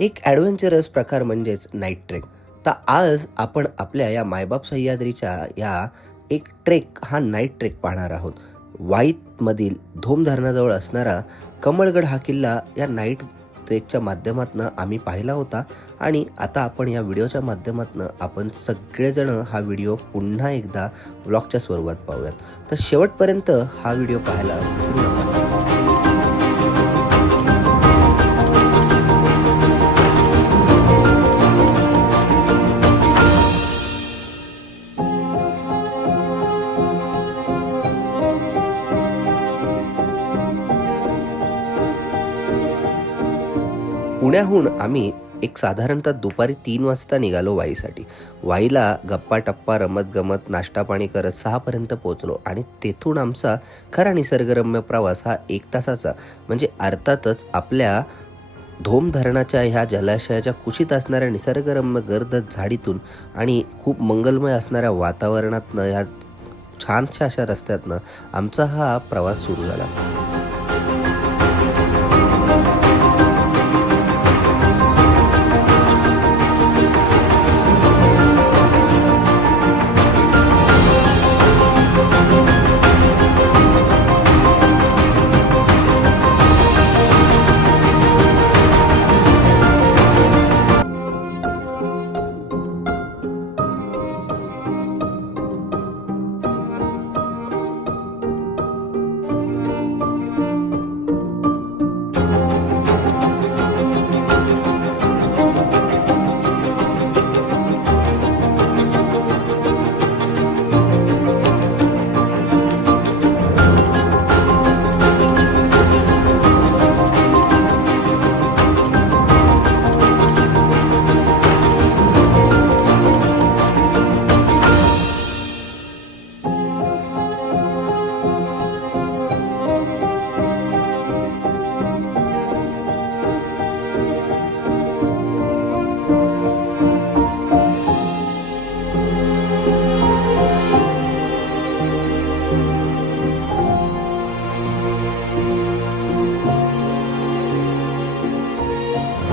एक ॲडव्हेंचरस प्रकार म्हणजेच नाईट ट्रेक. तर आज आपण आपल्या या मायबाप सह्याद्रीच्या या एक ट्रेक हा नाईट ट्रेक पाहणार आहोत. वाईमधील धोम धरणाजवळ असणारा कमळगड हा किल्ला या नाईट ट्रेकच्या माध्यमातून आम्ही पाहिला होता आणि आता आपण या व्हिडिओच्या माध्यमातून आपण सगळेजण हा व्हिडिओ पुन्हा एकदा व्लॉगच्या स्वरूपात पाहूयात. तर शेवटपर्यंत हा व्हिडिओ पाहायला विसरू नका. पुण्याहून आम्ही एक साधारणतः दुपारी 3 वाजता निघालो वाईसाठी. वाईला गप्पा टप्पा रमत गमत नाश्ता पाणी करत 6 पर्यंत पोहोचलो आणि तेथून आमचा खरा निसर्गरम्य प्रवास हा 1 तासाचा, म्हणजे अर्थातच आपल्या धोम धरणाच्या ह्या जलाशयाच्या कुशीत असणाऱ्या निसर्गरम्य गर्द झाडीतून आणि खूप मंगलमय असणाऱ्या वातावरणातनं, ह्या छानशा अशा रस्त्यातनं आमचा हा प्रवास सुरू झाला.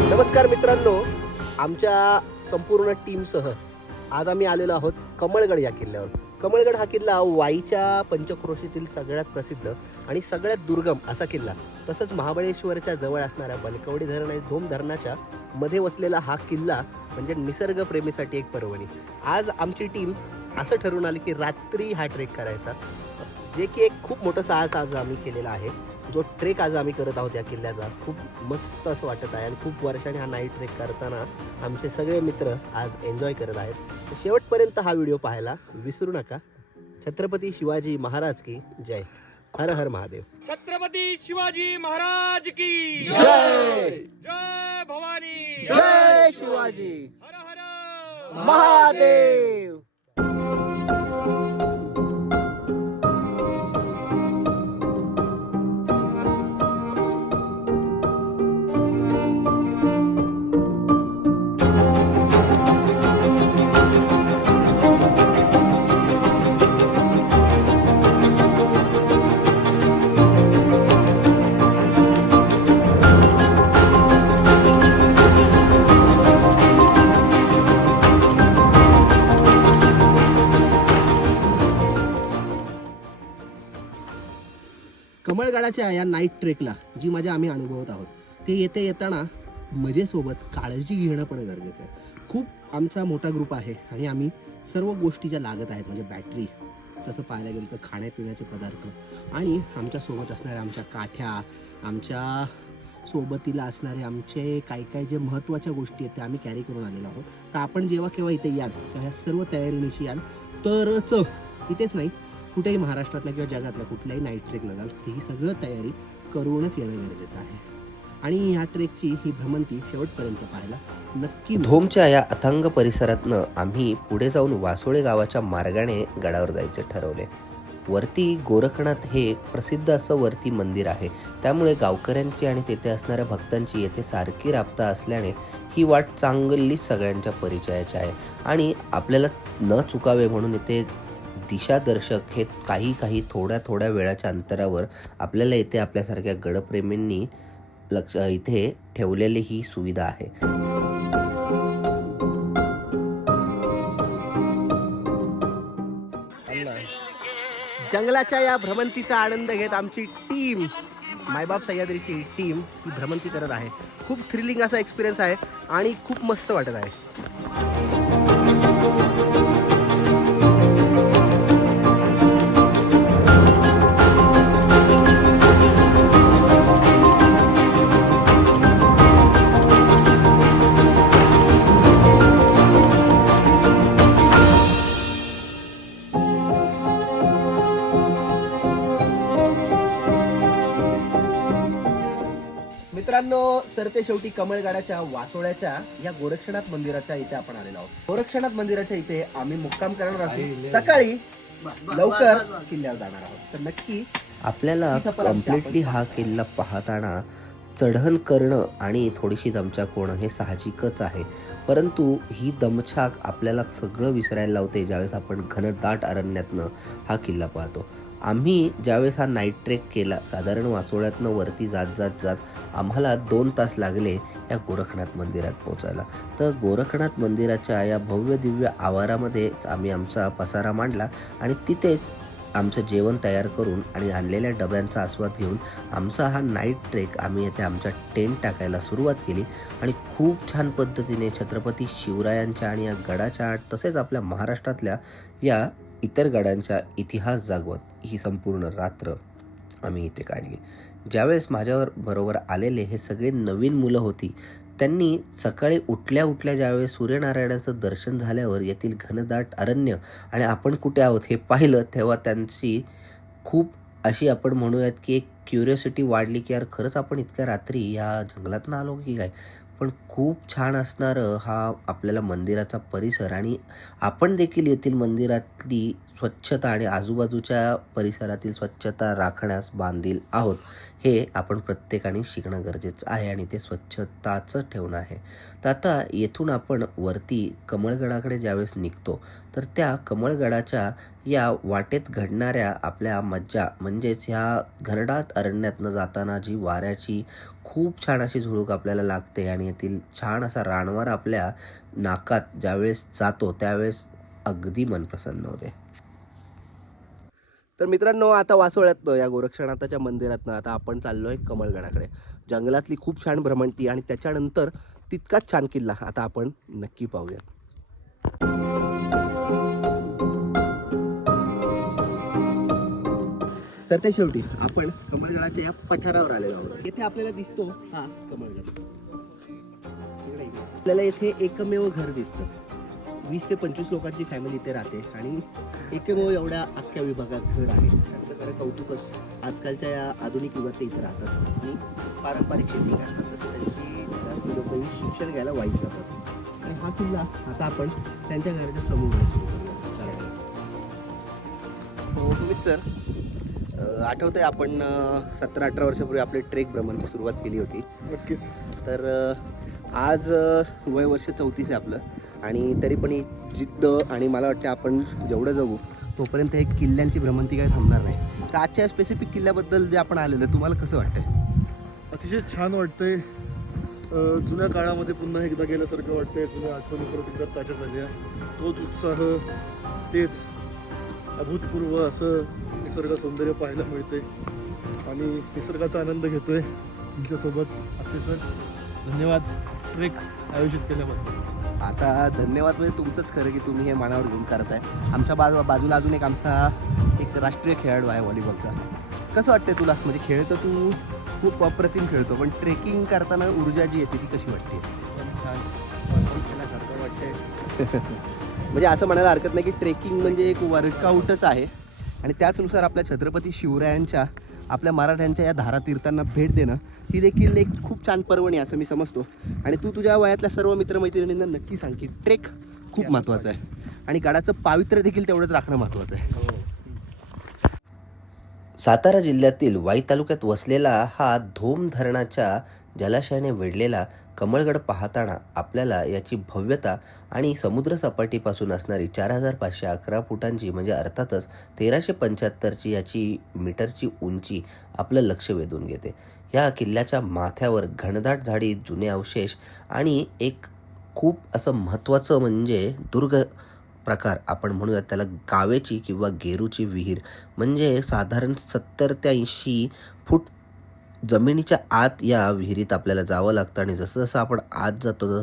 नमस्कार मित्रांनो, आमच्या संपूर्ण टीमसह आज आम्ही आलेलो आहोत कमळगड या किल्ल्यावर. कमळगड हा किल्ला वाईच्या पंचक्रोशीतील सगळ्यात प्रसिद्ध आणि सगळ्यात दुर्गम असा किल्ला, तसंच महाबळेश्वरच्या जवळ असणाऱ्या बलकवडी धरण आणि धोम धरणाच्या मध्ये वसलेला हा किल्ला म्हणजे निसर्गप्रेमीसाठी एक पर्वणी. आज आमची टीम असं ठरवून आली की रात्री हा ट्रेक करायचा, जे की एक खूप मोठं साहस आज आम्ही केलेला आहे. जो ट्रेक आज आम्ही करत आहोत या किल्ल्याचा खूप मस्त असं वाटत आहे आणि खूप वर्षांनी हा नाईट ट्रेक करताना आमचे सगळे मित्र आज एन्जॉय करत आहेत. तर शेवटपर्यंत हा व्हिडिओ पाहायला विसरू नका. छत्रपती शिवाजी महाराज की जय. हर हर महादेव. छत्रपती शिवाजी महाराज की जय. जय भवानी. जय शिवाजी हर हर महादेव. कमळगडाच्या या नाईट ट्रेकला जी मजा आम्ही अनुभवत आहोत ते येताना मजेसोबत काळजी घेणं पण गरजेचं आहे. खूप आमचा मोठा ग्रुप आहे आणि आम्ही सर्व गोष्टी ज्या लागत आहेत, म्हणजे बॅटरी, तसं पाहायला गेलं तर खाण्यापिण्याचे पदार्थ आणि आमच्यासोबत असणाऱ्या आमच्या काठ्या, आमच्या सोबतीला असणारे आमचे काय जे महत्त्वाच्या गोष्टी आहेत त्या आम्ही कॅरी करून आलेलो आहोत. तर आपण जेव्हा केव्हा इथे याल तर ह्या सर्व तयारीनिशी याल तरच, इथेच नाही कुठेही महाराष्ट्रातल्या किंवा जगातल्या कुठल्याही नाईट ट्रेकला जाल तर ही सगळं तयारी करूनच येणं गरजेचं आहे. आणि ह्या ट्रेकची ही भ्रमंती शेवटपर्यंत पाहायला नक्की. धोमच्या या अथांग परिसरातनं आम्ही पुढे जाऊन वासोळे गावाच्या मार्गाने गडावर जायचे ठरवले. वरती गोरखनाथ हे प्रसिद्ध असं वरती मंदिर आहे, त्यामुळे गावकऱ्यांची आणि तेथे असणाऱ्या भक्तांची येथे सारखी राबता असल्याने ही वाट चांगलीच सगळ्यांच्या परिचयाची आहे. आणि आपल्याला न चुकावे म्हणून येथे दिशादर्शक हे काही थोड्या वेळाच्या अंतरावर आपल्याला येथे आपल्यासारख्या गडप्रेमींनी इथे ठेवलेली ही सुविधा आहे. जंगलाच्या या भ्रमंतीचा आनंद घेत आमची टीम मायबाप सह्याद्रीची टीम ही भ्रमंती करत आहे. खूप थ्रिलिंग असा एक्सपिरियन्स आहे आणि खूप मस्त वाटत आहे. मित्रांनो, सरते शेवटी कमळगडाच्या वासोळ्याच्या या गोरक्षनाथ मंदिराच्या इथे आपण आलेलो आहोत. गोरक्षनाथ मंदिराच्या इथे आम्ही मुक्काम करणार असून सकाळी लवकर किल्ल्यावर जाणार आहोत. तर नक्की आपल्याला ही सफर आमची कम्प्लिटली आपण हा किल्ला पाहताना चढण करणं आणि थोडीशी दमछाक होणं हे साहजिकच आहे, परंतु ही दमछाक आपल्याला सगळं विसरायला लावते ज्यावेळेस आपण घनदाट अरण्यातनं हा किल्ला पाहतो. आम्ही ज्यावेळेस हा नाईट ट्रेक केला, साधारण वासोळ्यातनं वरती जात जात जात आम्हाला 2 तास लागले या गोरखनाथ मंदिरात पोचायला. तर गोरखनाथ मंदिराच्या या भव्य दिव्य आवारामध्ये आम्ही आमचा पसारा मांडला आणि तिथेच आमचं जेवण तयार करून आणि आणलेल्या डब्यांचा आस्वाद घेऊन आमचा हा नाईट ट्रेक आम्ही येथे आमच्या टेंट टाकायला सुरुवात केली. आणि खूप छान पद्धतीने छत्रपती शिवरायांच्या आणि या गडाच्या तसेच आपल्या महाराष्ट्रातल्या या इतर गडांचा इतिहास जागवत ही संपूर्ण रात्र आम्ही इथे काढली. ज्यावेळेस माझ्यावर बरोबर आलेले हे सगळे नवीन मुलं होती, त्यांनी सकाळी उठल्या उठल्या ज्यावेळेस सूर्यनारायणाचं दर्शन झाल्यावर येथील घनदाट अरण्य आणि आपण कुठे आहोत हे पाहिलं, तेव्हा त्यांची खूप अशी आपण म्हणूयात की एक क्युरिओसिटी वाढली की यार खरंच आपण इतक्या रात्री या जंगलातनं आलो की काय. पण खूप छान असणारं हा आपल्याला मंदिराचा परिसर आणि आपण देखील येथील मंदिरातली स्वच्छता आणि आजूबाजूच्या परिसरातील स्वच्छता राखण्यास बांधील आहोत. हे आपण प्रत्येकाने शिकणं गरजेचं आहे आणि ते स्वच्छताचं ठेवणं आहे. तर आता येथून आपण वरती कमळगडाकडे ज्यावेळेस निघतो, तर त्या कमळगडाच्या या वाटेत घडणाऱ्या आपल्या मज्जा म्हणजेच ह्या घनदाट अरण्यातनं जाताना जी वाऱ्याची खूप छान अशी झुळूक आपल्याला लागते आणि येथील छान असा रानवारा आपल्या नाकात ज्यावेळेस जातो त्यावेळेस अगदी मन प्रसन्न होते. तर मित्रांनो, आता वासोळ्यातनं या गोरक्षनाथाच्या मंदिरातनं आता आपण चाललोय कमळगडाकडे. जंगलातली खूप छान भ्रमंती आणि त्याच्यानंतर तितकाच छान किल्ला आता आपण नक्की पाहूया. सर, ते शेवटी आपण कमळगडाच्या या पठारावर आलेलो आहोत. येथे आपल्याला दिसतो हा कमळगड. आपल्याला येथे एकमेव घर दिसतं. 20 ते 25 लोकांची फॅमिली इथे राहते आणि एकमेव एवढ्या अख्ख्या विभागात घर आहे. त्यांचं खरं कौतुकच आजकालच्या या आधुनिक युगात ते इथे राहतात आणि पारंपरिक शेती करतात. तसं त्यांची घरातली लोकही शिक्षण घ्यायला वाईट जातात. आणि हा किल्ला आता आपण त्यांच्या घराच्या समोर सुरू करूया चढायला. सो सुमित सर, आठवतंय आपण 17-18 वर्षापूर्वी आपली ट्रेक भ्रमणची सुरुवात केली होती. नक्कीच. तर आज वय वर्ष 34 आहे आपलं आणि तरी पण ही जिद्द आणि मला वाटतं आपण जेवढं जगू तोपर्यंत एक किल्ल्यांची भ्रमंती काही थांबणार नाही. तर आजच्या स्पेसिफिक किल्ल्याबद्दल जे आपण आलेलो तुम्हाला कसं वाटतंय? अतिशय छान वाटतंय. जुन्या काळामध्ये पुन्हा एकदा गेल्यासारखं वाटतंय. जुन्या आठवणी परत एकदा ताज्या झाल्या. तोच उत्साह, तेच अभूतपूर्व असं निसर्ग सौंदर्य पाहायला मिळते आणि निसर्गाचा आनंद घेतोय. तुमच्यासोबत आपले सर, धन्यवाद ट्रेक आयोजित केल्याबद्दल. आता धन्यवाद म्हणजे तुमचंच खरं की तुम्ही हे मानावर घेऊन करताय. आमच्या बाजूला अजून एक राष्ट्रीय खेळाडू आहे व्हॉलीबॉलचा. कसं वाटतंय तुला? म्हणजे खेळ तर तू खूप अप्रतिम खेळतो, पण ट्रेकिंग करताना ऊर्जा जी येते ती कशी वाटते? छान केल्यासारखं वाटतंय. म्हणजे असं म्हणायला हरकत नाही की ट्रेकिंग म्हणजे एक वर्कआउटच आहे आणि त्याचनुसार आपल्या छत्रपती शिवरायांच्या आपल्या मराठ्यांच्या या धारा तीर्थांना भेट देणं ही देखील एक खूप छान पर्वणी असं मी समजतो. आणि तू तुझ्या वयातल्या सर्व मित्रमैत्रिणींना नक्की सांग की ट्रेक खूप महत्त्वाचं आहे आणि गडाचं पावित्र्य देखील तेवढंच राखणं महत्त्वाचं आहे. सातारा जिल्ह्यातील वाई तालुक्यात वसलेला हा धोम धरणाच्या जलाशयाने वेढलेला कमळगड पाहताना आपल्याला याची भव्यता आणि समुद्रसपाटीपासून असणारी 4511 फुटांची म्हणजे अर्थातच 1375ची याची मीटरची उंची आपलं लक्ष वेधून घेते. या किल्ल्याच्या माथ्यावर घनदाट झाडी, जुने अवशेष आणि एक खूप असं महत्त्वाचं म्हणजे दुर्ग प्रकार आपण म्हणूयात त्याला गावेची किंवा गेरूची विहीर. म्हणजे साधारण 70 ते 80 फूट जमिनीच्या आत या विहिरीत आपल्याला जावं लागतं आणि जसं जसं आपण आत जातो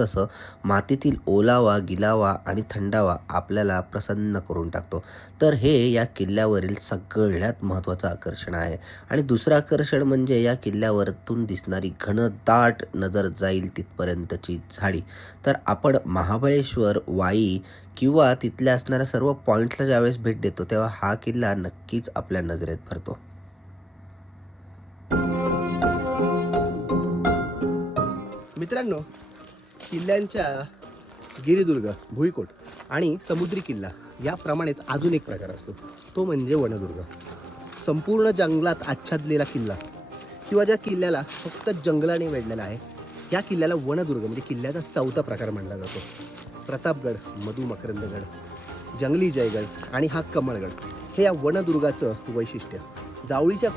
तसं मातीतील ओलावा, गिलावा आणि थंडावा आपल्याला प्रसन्न करून टाकतो. तर हे या किल्ल्यावरील सगळ्यात महत्त्वाचं आकर्षण आहे. आणि दुसरं आकर्षण म्हणजे या किल्ल्यावरतून दिसणारी घनदाट नजर जाईल तिथपर्यंतची झाडी. तर आपण महाबळेश्वर, वाई किंवा तिथल्या असणाऱ्या सर्व पॉईंट्सला ज्यावेळेस भेट देतो तेव्हा हा किल्ला नक्कीच आपल्या नजरेत भरतो. मित्रांनो, किल्ल्यांच्या गिरिदुर्ग, भुईकोट आणि समुद्री किल्ला याप्रमाणेच अजून एक प्रकार असतो, तो म्हणजे वनदुर्ग. संपूर्ण जंगलात आच्छादलेला किल्ला किंवा ज्या किल्ल्याला फक्त जंगलाने वेढलेला आहे, या किल्ल्याला वनदुर्ग म्हणजे किल्ल्याचा चौथा प्रकार मानला जातो. प्रतापगड, मधुमकरंदगड, जंगली जयगड आणि हा कमळगड हे या वनदुर्गाचं वैशिष्ट्य. जावळीच्या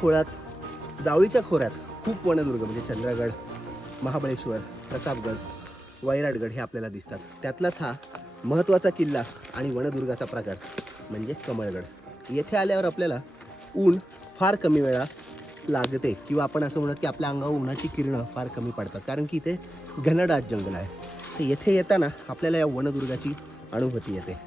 खोऱ्यात खूप वनदुर्ग म्हणजे चंद्रगड, महाबळेश्वर, प्रतापगड, वैराटगड हे आपल्याला दिसतात. त्यातलाच हा महत्त्वाचा किल्ला आणि वनदुर्गाचा प्रकार म्हणजे कमळगड. येथे आल्यावर आपल्याला ऊन फार कमी वेळा लागते किंवा आपण असं म्हणत की आपल्या अंगावर उन्हाची किरणं फार कमी पडतात, कारण की इथे घनदाट जंगल आहे. तर येथे येताना आपल्याला या वनदुर्गाची अनुभूती येते.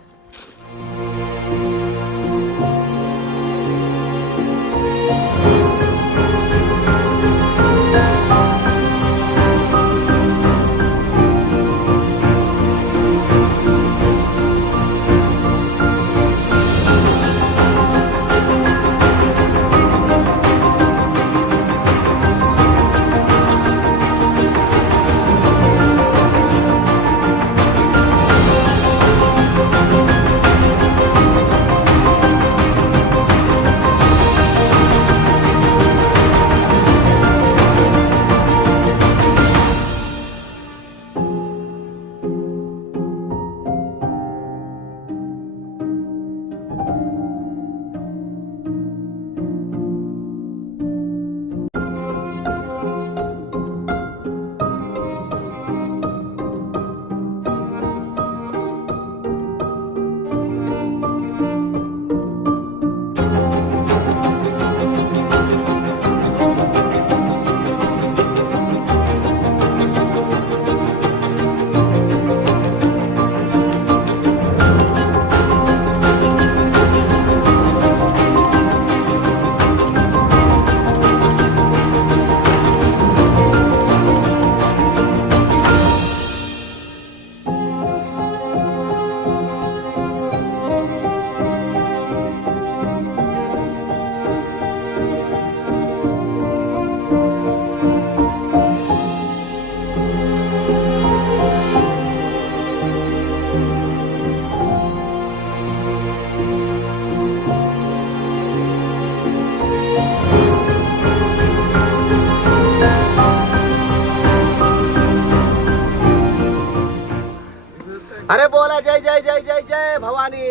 अरे बोला जय जय जय जय जय भवानी,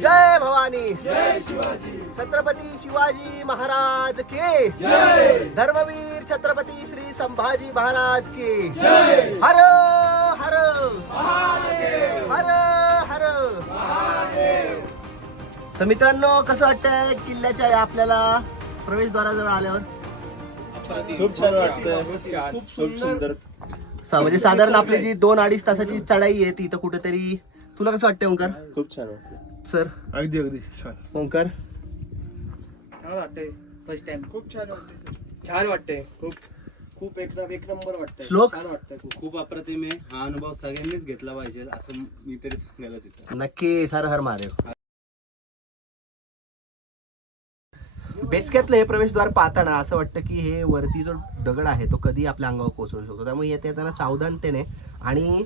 जय भवानी, छत्रपती शिवाजी महाराज की धर्मवीर छत्रपती श्री संभाजी महाराज की हर हर हर हर. तर मित्रांनो, कसं वाटतंय किल्ल्याच्या या आपल्याला प्रवेशद्वाराजवळ आल्यावर? खूप छान वाटतं, खूप सुंदर. म्हणजे साधारण आपली जी 2-2.5 तासाची चढाई आहे ती तर कुठेतरी. तुला कसं वाटतंय ओंकार? खूप छान वाटतं सर. अगदी अगदी छान. ओंकार? छान वाटतंय. फर्स्ट टाइम खूप छान वाटते सर. छान वाटतंय. खूप खूप एक नंबर वाटतंय. श्लोक? छान वाटतंय खूप. खूप अप्रतिम आहे. हा अनुभव सगळ्यांनीच घेतला पाहिजे असं मी तरी सांगायलाच येतो. नक्की. हर हर महादेव. बेसक्यातलं हे प्रवेशद्वार पाहताना असं वाटतं की हे वरती जो दगड आहे तो कधी आपल्या अंगावर कोसळू शकतो, त्यामुळे येता येताना सावधानतेने आणि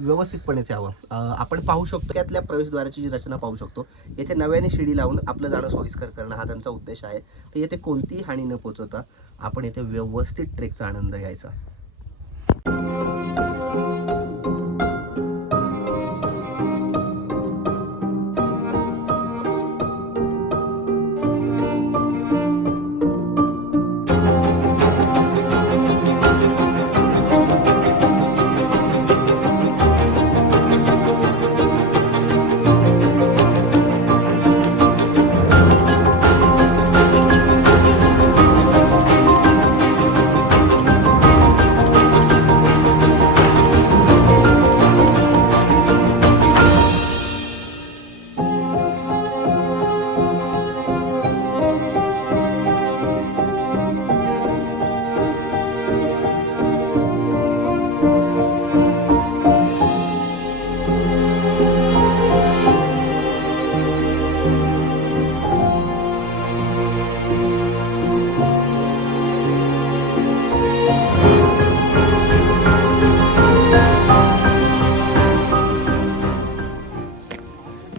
व्यवस्थितपणेच यावं. आपण पाहू शकतो त्यातल्या प्रवेशद्वाराची जी रचना पाहू शकतो. येथे नव्याने शिडी लावून आपलं जाणं सोयीस्कर करणं हा त्यांचा उद्देश आहे. तर येथे कोणतीही हानी न पोचवता आपण येथे व्यवस्थित ट्रेकचा आनंद घ्यायचा.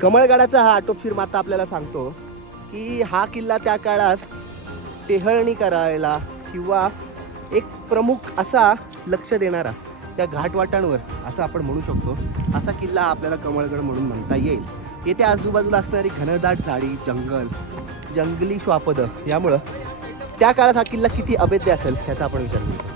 कमळगडाचा हा आटोपशीर माता आपल्याला सांगतो की हा किल्ला त्या काळात टेहळणी करायला किंवा एक प्रमुख असा लक्ष देणारा त्या घाटवाटांवर असं आपण म्हणू शकतो असा किल्ला आपल्याला कमळगड म्हणून म्हणता येईल. येथे आजूबाजूला असणारी घनदाट झाडी, जंगली श्वापदं यामुळं त्या काळात हा किल्ला किती अभेद्य असेल याचा आपण विचार करू शकतो.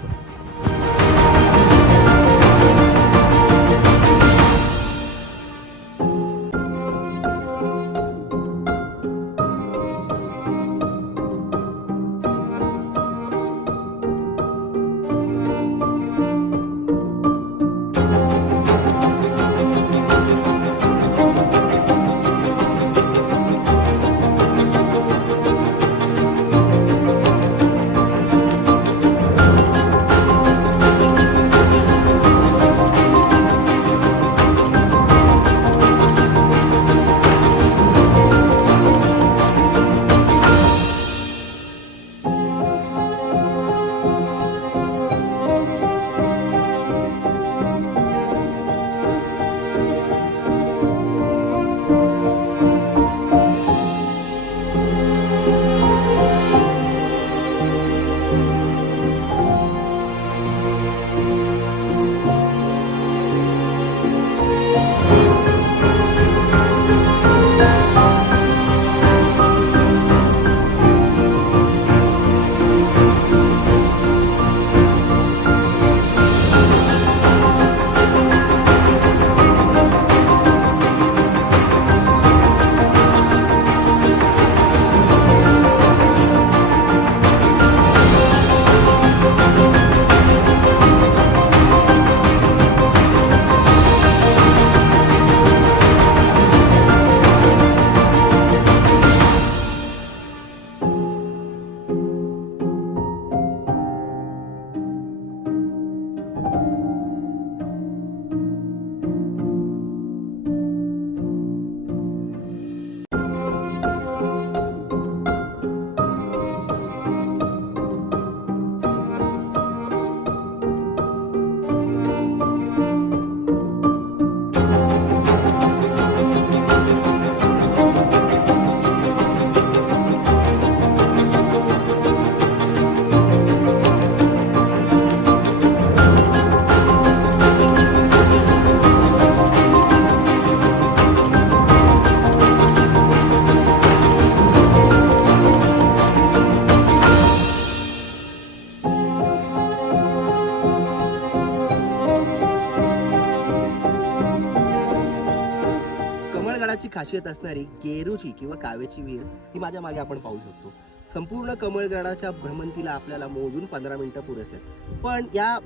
कमळगडाची खासियत असणारी गेरूची किंवा कावेची विहीर ही माझ्या मागे आपण पाहू शकतो. संपूर्ण कमळगडाच्या भ्रमंतीला आपल्याला मोजून 15 मिनिटं पुरेसे आहेत. पण या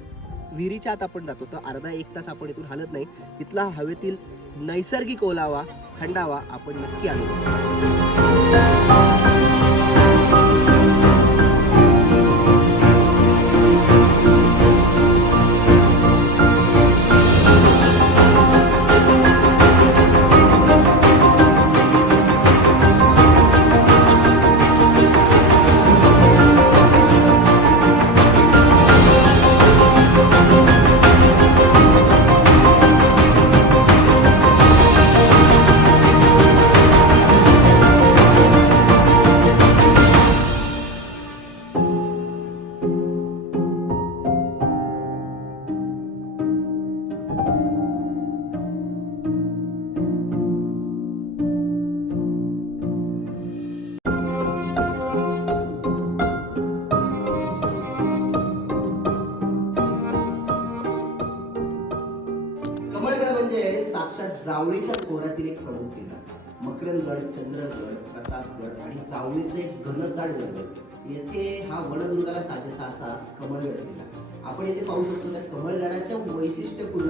विहिरीच्या आत आपण जातो तर अर्धा एक तास आपण इथून हलत नाही. तिथला हवेतील नैसर्गिक ओलावा, थंडावा आपण नक्की अनुभवू. म्हणजे साक्षात जावळीच्या खोऱ्यातील एक प्रमुख किल्ला. मकरंदगड, चंद्रगड, प्रतापगड आणि जावळीचं एक घनदाट जंगल, येथे हा वनदुर्गाला साजेसा असा कमळगड किल्ला. आपण येथे पाहू शकतो त्या कमळगडाच्या वैशिष्ट्यपूर्ण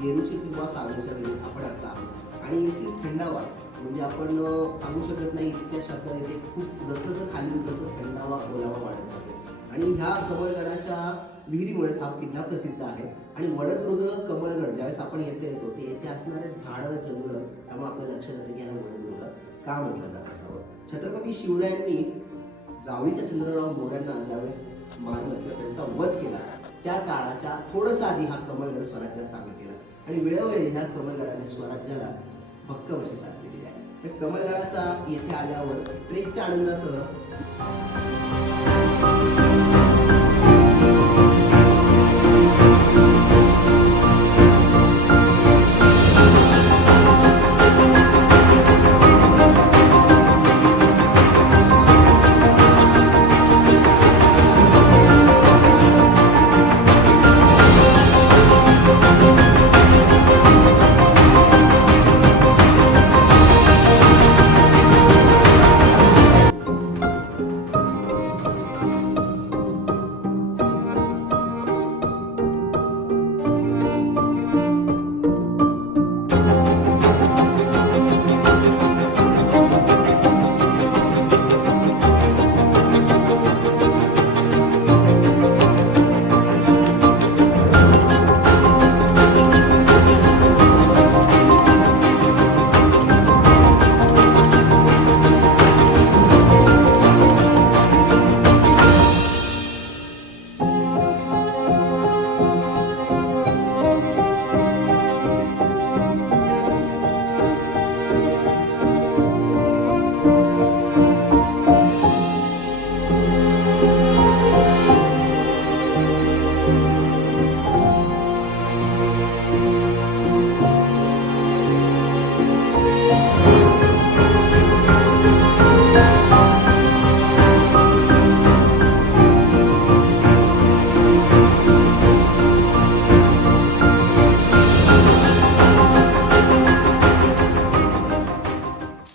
वेरूची किंवा कावळीच्या विहिरीत आपण आता आहोत. आणि येथील थंडावा म्हणजे आपण सांगू शकत नाही इतक्या शब्दात. येथे खूप जसं जसं खाली होईल तसं थंडावा ओलावा वाढत जातो. आणि ह्या कमळगडाच्या विहिरीमुळेच हा किल्ला प्रसिद्ध आहे. आणि वनदुर्ग कमळगड ज्यावेळेस आपण येथे येतो ते येथे असणारे झाडं जंगल, त्यामुळे आपल्या लक्षात येतं की याला वनदुर्ग का म्हटलं जात असावं. छत्रपती शिवरायांनी जावळीच्या चंद्रराव मोऱ्यांना ज्यावेळेस मारलं किंवा त्यांचा वध केला त्या काळाच्या थोडंसं आधी हा कमळगड स्वराज्यात सामील केला. आणि वेळोवेळी ह्या कमळगडाने स्वराज्याला भक्कम अशी साथ दिलेली आहे. त्या कमळगडाचा येथे आल्यावर ट्रेकच्या आनंदासह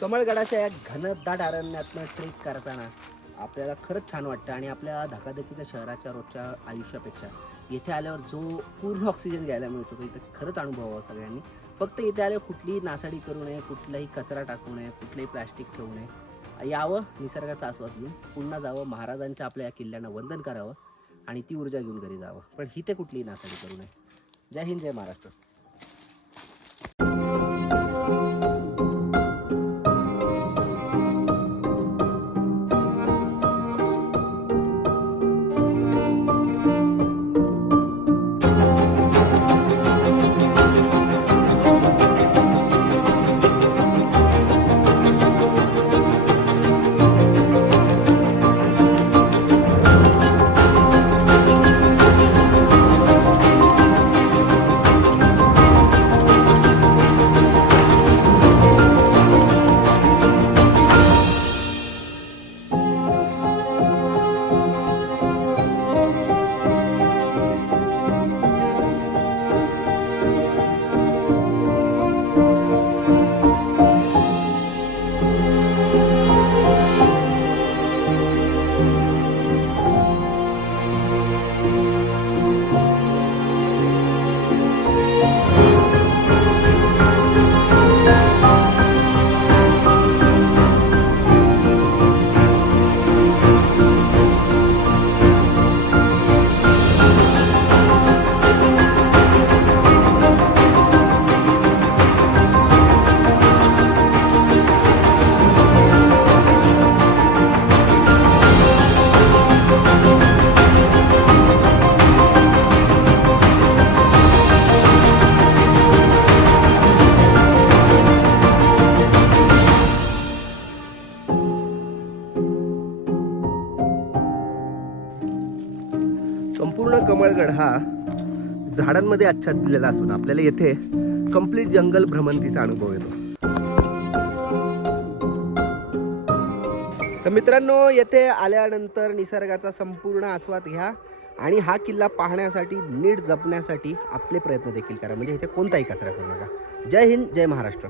कमळगडाच्या या घनदाट अरण्यातनं ट्रेक करताना आपल्याला खरंच छान वाटतं. आणि आपल्या धकाधकीच्या शहराच्या रोजच्या आयुष्यापेक्षा येथे आल्यावर जो पूर्ण ऑक्सिजन घ्यायला मिळतो तो इथे खरंच अनुभवावा सगळ्यांनी. फक्त इथे आल्यावर कुठलीही नासाडी करू नये, कुठलाही कचरा टाकू नये, कुठलंही प्लॅस्टिक ठेवू नये. यावं, निसर्गाचा आस्वाद घेऊन पुन्हा जावं, महाराजांच्या आपल्या या किल्ल्यांना वंदन करावं आणि ती ऊर्जा घेऊन घरी जावं. पण इथे कुठलीही नासाडी करू नये. जय हिंद, जय महाराष्ट्र. संपूर्ण कमळगड हा झाडांमध्ये आच्छादलेला असून आपल्याला येथे कंप्लीट जंगल भ्रमंतीचा अनुभव येतो. तर मित्रांनो, येथे आल्यानंतर निसर्गाचा संपूर्ण आस्वाद घ्या आणि हा किल्ला पाहण्यासाठी नीट जपण्यासाठी आपले प्रयत्न देखील करा, म्हणजे इथे कोणताही कचरा करू नका. जय हिंद, जय महाराष्ट्र.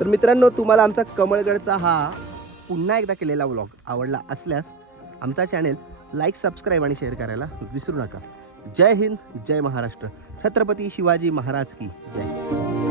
तर मित्रांनो, तुम्हाला आमचा कमळगडचा हा पुन्हा एकदा केलेला व्लॉग आवडला असल्यास आमचा चॅनेल लाईक, सबस्क्राईब आणि शेअर करायला विसरू नका. जय हिंद, जय महाराष्ट्र. छत्रपती शिवाजी महाराज की जय.